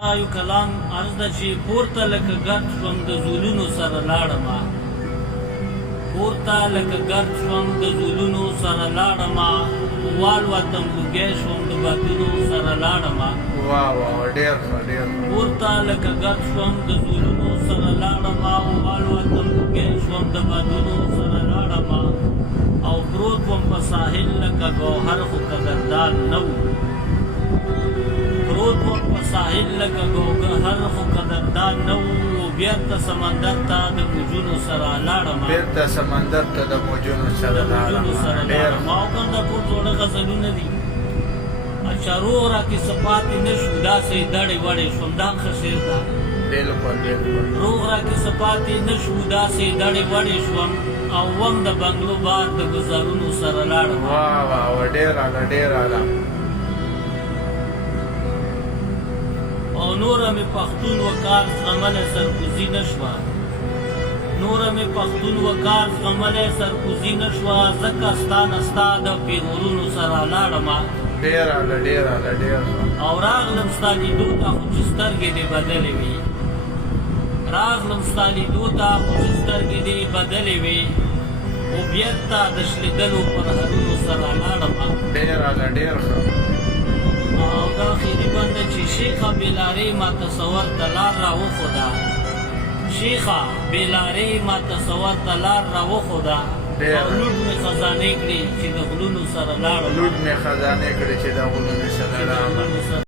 دا یو کلام عرض ده چې پورته لکه ګرد شوم د زولونو سره لاړمه پورته لکه ګرد شوم د زولونو سره لاړمه والوتم لوګی شوم د بادونو سره لاړمه ډېر ښه پورته لکه ګرد شوم د زولونو سره لاړمه والوتم لوګی شوم د بادونو سره لاړمه او پروت وم په ساحل لکه ګوهر خو قدردان نه و پروت وم په ساحل لکه ګوهر خو قدردان نه و بیرته سمندر ته د موجونو سره لاړمه بیرته سمندر ته د موجونو سره لاړمه او کنده ټول زوړه غزلونه دي اچھا روغ راکې څه پاتې نه شو داسې دړې وړې شوم دا ښه شعر ده بالکل روغ راکې څه پاتې نه شو داسې دړې وړې شوم او وم د بنګلو بار د ګزارونو سره لاړم ډېر اعلی او نوره مې پښتون وکال زغملی سرکوزي نه شوه نوره مې پښتون وکال زغملی سرکوزي نه شوه ځکه ستا نه ستا د پیغورونو سره لاړمه ډېر اعلی او راغلم ستا لیدو ته خو چې سترګې دې بدلې وي راغلم ستا لیدو ته خو چې سترګې دې بدلې وي خو بیرته د شلېدلو پرهرونو سره لاړمه ډېر ښه او دا خیري بنده چې شیخه بېلارې ما تصور ته لار راوښوده شیخه بېلارې ما تصور ته لار راوښوده او لوټ مې خزانې کړې چې د غلونو سره لاړم